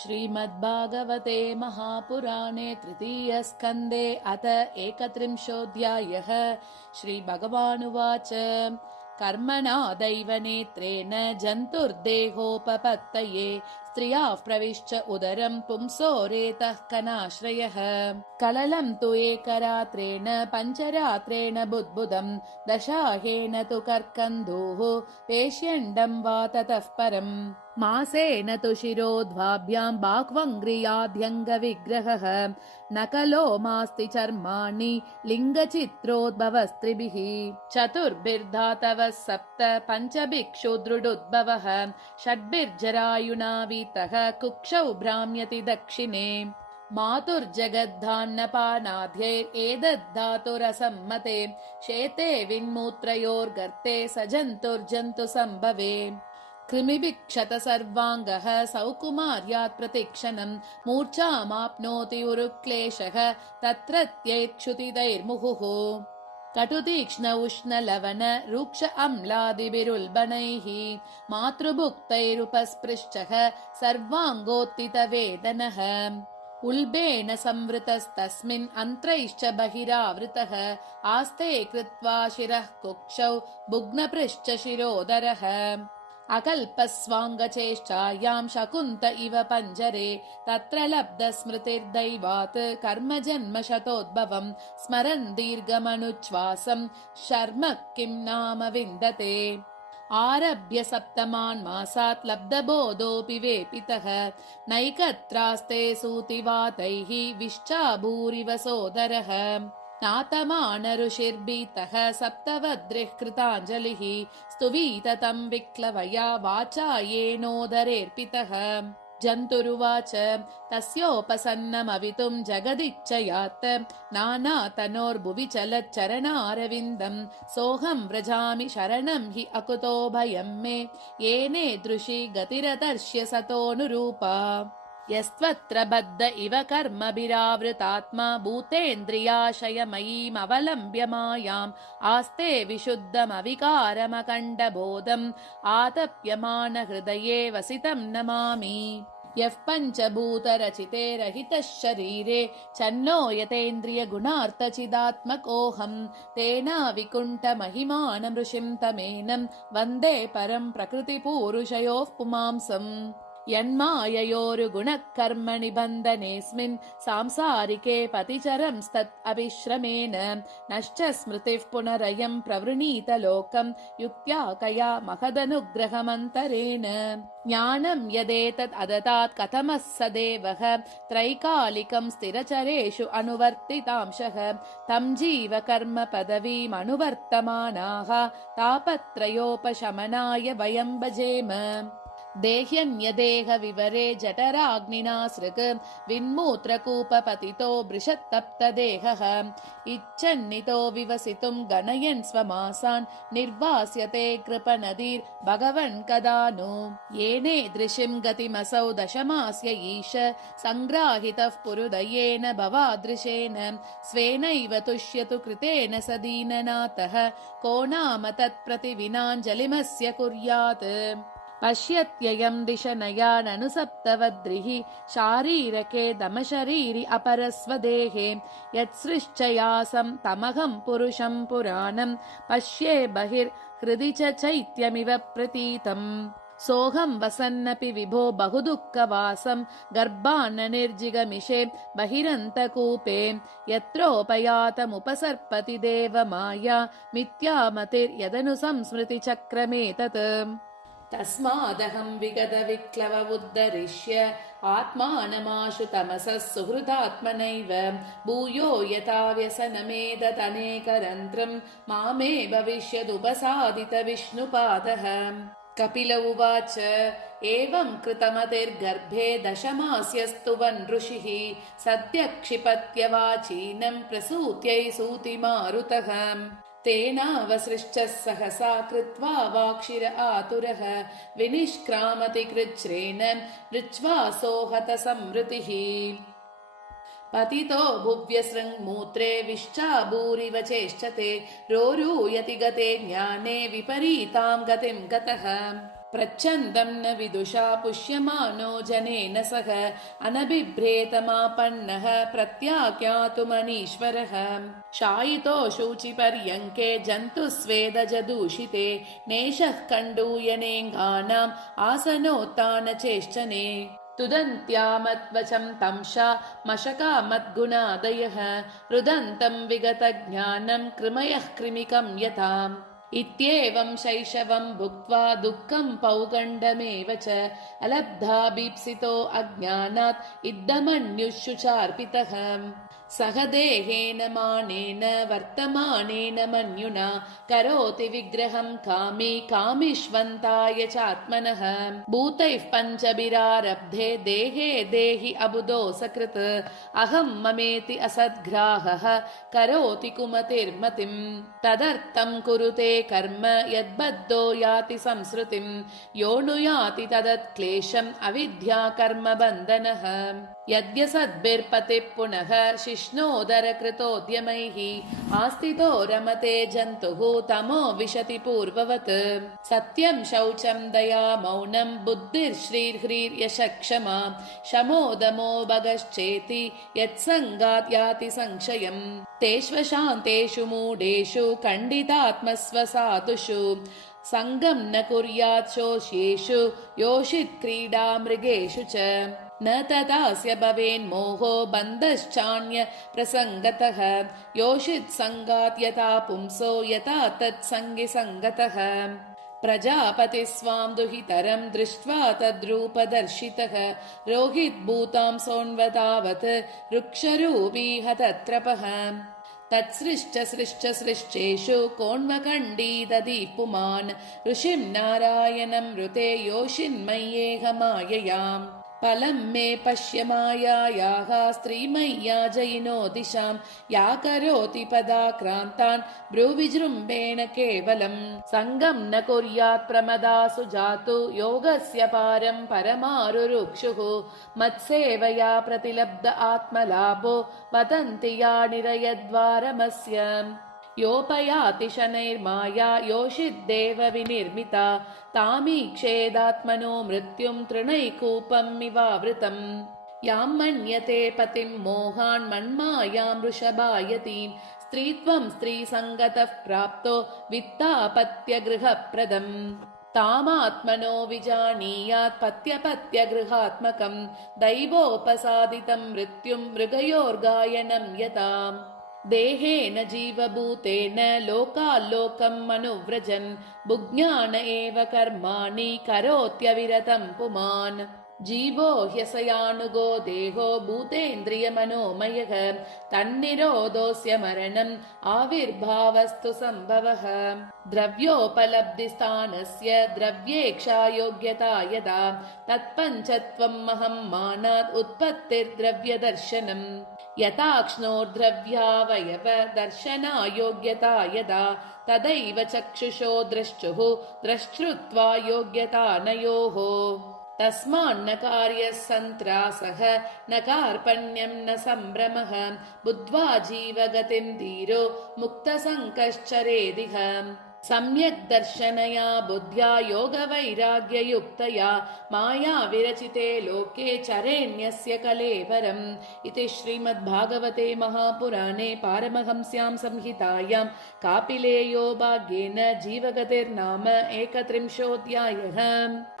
श्रीमद्भागवते महापुराणे तृतीयस्कन्धे अथ 31 श्रीभगवानुवाच कर्मणा दैवनेत्रेण जन्तुर्देहोपपत्तये स्त्रियाः प्रविश्च उदरं पुंसो रेतः कनाश्रयः कललं तु एकरात्रेण पञ्चरात्रेण बुद्बुदं दशाहेन तु कर्कन्धोः पेष्यण्डं वा ततः परम् मासेन तु शिरोध्वाभ्यां बाह्वङ्ग्रियाद्यङ्गविग्रहः नकलो मास्ति चर्माणि लिङ्गचित्रोद्भवस्त्रिभिः चतुर्भिर्धातवः सप्त पञ्चभिक्षुदृडुद्भवः षड्भिर्जरायुना वीतः कुक्षौ भ्राम्यति दक्षिणे मातुर्जगद्धान्नपानाद्यैरेतद्धातुरसम्मते शेते विन्मूत्रयोर्गर्ते स जन्तुर्जन्तु सम्भवे कृमिभिक्षत सर्वाङ्गः सौकुमार्यात् प्रतिक्षणं मूर्छामाप्नोति उरुक्लेशः तत्रत्यैक्षुतिदैर्मुहुः कटुतीक्ष्ण उष्ण लवण रुक्ष अम्लादिभिरुल्बणैः मातृभुक्तैरुपस्पृष्टः सर्वाङ्गोत्थितवेदनः उल्बेन संवृतस्तस्मिन् अन्त्रैश्च बहिरावृतः आस्ते कृत्वा शिरः कुक्षौ भुग्नपृश्च शिरोदरः अकल्पस्वाङ्गचेष्टायां शकुन्त इव पञ्जरे तत्र लब्धस्मृतिर्दैवात् कर्मजन्म शतोद्भवम् स्मरन् दीर्घमनुच्छ्वासं शर्म किं नाम विन्दते आरभ्य सप्तमान् मासात् लब्धबोधोऽपि वेपितः नैकत्रास्ते सूतिवातैः विश्चाभूरिव सोदरः नातमानऋषिर्भीतः सप्तवद्रिः कृताञ्जलिः स्तुवीत तं विक्लवया वाचा येनोदरेऽर्पितः जन्तुरुवाच तस्योपसन्नमवितुं जगदिच्छयात् नानातनोर्भुवि चलच्चरणारविन्दं सोऽहं व्रजामि शरणं हि अकुतो भयं मे येनेदृशी गतिरतर्ष्य सतोऽनुरूपा यस्त्वत्र बद्ध इव कर्मभिरावृतात्मा भूतेन्द्रियाशयमयीमवलम्ब्य मायाम् आस्ते विशुद्धमविकारमखण्डबोधम् आतप्यमान हृदये वसितं नमामि यः पञ्चभूतरचिते रहितः शरीरे चन्नो यतेन्द्रियगुणार्थचिदात्मकोऽहम् तेनाविकुण्ठमहिमानमृषिं तमेनं वन्दे परं प्रकृतिपूरुषयोः पुमांसम् यन्माययोरुगुणः कर्मनिबन्धनेऽस्मिन् सांसारिके पतिचरंस्तत् अविश्रमेण नश्च स्मृतिः पुनरयं प्रवृणीत लोकं युक्त्या कया महदनुग्रहमन्तरेण ज्ञानं यदेतत् अदतात् कथमः स देवः त्रैकालिकं स्थिरचरेषु अनुवर्तितांशः तं जीवकर्म पदवीमनुवर्तमानाः तापत्रयोपशमनाय वयं भजेम देह्यन्यदेह विवरे जठराग्निनासृक् विन्मूत्रकूपपतितो बृषत्तप्तदेहः इच्छन्नितो विवसितुं गणयन् स्वमासान् निर्वास्यते कृपनदीर्भगवन् कदा नु येनेदृशिं गतिमसौ दशमास्य ईश सङ्ग्राहितः पुरुदयेन भवादृशेन स्वेनैव तुष्यतु कृतेन स दीननाथः को नाम तत्प्रतिविनाञ्जलिमस्य कुर्यात् पश्यत्ययं दिशनया ननु सप्तवद्रिः शारीरके दमशरीरि अपरस्वदेहे यत्सृश्चयासं तमहं पुरुषं पुराणं पश्ये बहिर्हृदि च चैत्यमिव प्रतीतम् सोऽहं वसन्नपि विभो बहुदुःखवासं गर्भान्ननिर्जिगमिषे बहिरन्तकूपे यत्रोपयातमुपसर्पति देवमाया मिथ्यामतिर्यदनु संस्मृतिचक्रमेतत् तस्मादहं विगतविक्लव उद्धरिष्य आत्मानमाशु तमसः सुहृदात्मनैव भूयो यथा व्यसनमेदतनेकरन्त्रं मामे भविष्यदुपसादित विष्णुपादः कपिल उवाच एवं कृतमतिर्गर्भे दशमास्यस्तुवन् ऋषिः सद्य क्षिपत्यवाचीनं प्रसूत्यै सूतिमारुतः तेनावसृष्टः सहसा कृत्वा वाक्षिर आतुरः विनिष्क्रामति कृच्छ्रेण ऋच्वासो हत संवृतिः पतितो भुव्यसृङ्मूत्रे विश्चाभूरिव चेष्टते रोरूयति गते ज्ञाने विपरीतां गतिं गतः प्रच्छन्दं न विदुषा पुष्यमानो जनेन सह अनबिभ्रेतमापन्नः प्रत्याख्यातुमनीश्वरः शायितो शूचिपर्यङ्के जन्तुस्वेदजदूषिते नेशः कण्डूयनेङ्गानाम् आसनोत्थानचेष्टने तुदन्त्यामद्वचं तंशा मशका मद्गुणादयः रुदन्तं विगतज्ञानं कृमयः कृमिकं यथाम् इत्येवं शैशवं भुक्त्वा दुःखं पौगण्डमेव च अलब्धाभीप्सितो अज्ञानात् इद्धमन्युःशुचार्पितः सह देहेन मानेन वर्तमानेन मन्युना करोति विग्रहं कामी कामिष्वन्ताय चात्मनः भूतैः पञ्चभिरारब्धे देहे देहि अबुधो सकृत् अहं ममेति असद्ग्राहः करोति कुमतिर्मतिम् तदर्थं कुरुते कर्म यद्बद्धो याति संसृतिं योऽनुयाति तदत्क्लेशम् अविद्या कर्म बन्धनः यद्यसद्भिर्पतिः पुनः शिष्णोदरकृतोद्यमैः आस्थितो रमते जन्तुः तमो विशति पूर्ववत् सत्यं शौचं दया मौनं बुद्धिर्श्रीर्ह्रीर्यशः क्षमा शमोदमो भगश्चेति यत्सङ्गात् याति संशयम् तेष्वशान्तेषु मूढेषु खण्डितात्मस्वसाधुषु सङ्गं न कुर्यात् शोष्येषु योषित् क्रीडा मृगेषु च न तदास्य भवेन्मोहो बन्धश्चान्य प्रसङ्गतः योषित् सङ्गात् यथा पुंसो यथा तत्सङ्गि सङ्गतः प्रजापति स्वां दुहितरं दृष्ट्वा तद्रूपदर्शितः रोहिद्भूतां सोऽन्वतावत् रुक्षरूपीह तत्रपः तत्सृष्टसृष्टेषु कोऽन्वखण्डीदधि पुमान् ऋषिं नारायणं ऋते योषिन्मय्येह माययाम् फलं मे पश्य मायायाः स्त्रीमय्या जयिनो दिशां या करोति पदाक्रान्तान् भ्रूविजृम्भेण केवलम् सङ्गं न कुर्यात् प्रमदासु जातु योगस्य पारं परमारुरुक्षुः मत्सेवया प्रतिलब्ध आत्मलाभो वदन्ति या निरयद्वारमस्य योपयाति शनैर्माया योषिद्देव विनिर्मिता तामीक्षेदात्मनो मृत्युं तृणैकूपमिवावृतम् यां मन्यते पतिं मोहान् मन्मायां वृषभायतीं स्त्रीत्वं स्त्रीसङ्गतः प्राप्तो वित्तापत्यगृहप्रदम् तामात्मनो विजानीयात् पत्यपत्यगृहात्मकं दैवोपसादितं मृत्युं मृगयोर्गायनं यताम् देहेन जीवभूतेन लोकाल्लोकम् अनुव्रजन् भुज्ञान एव कर्माणि करोत्यविरतं पुमान् जीवो ह्यसयानुगो देहो भूतेन्द्रियमनोमयः तन्निरोधोऽस्य मरणम् आविर्भावस्तु सम्भवः द्रव्योपलब्धिस्थानस्य द्रव्येक्षा योग्यता यदा तत्पञ्चत्वम् अहं मानात् उत्पत्तिर्द्रव्यदर्शनम् यथाक्ष्णोर्द्रव्यावयव दर्शनायोग्यता यदा तदैव चक्षुषो द्रष्टुः द्रष्टृत्वा योग्यतानयोः तस्मान्न कार्यः सन्त्रासः न कार्पण्यं न सम्भ्रमः बुद्ध्वा जीवगतिं धीरो मुक्तसङ्कश्चरेदिह सम्यक् दर्शनया बुद्ध्या योगवैराग्ययुक्तया माया विरचिते लोके चरेण्यस्य कलेवरम् इति श्रीमद्भागवते महापुराणे पारमहंस्यां संहितायां कापिलेयो भाग्येन जीवगतिर्नाम 31 अध्यायः।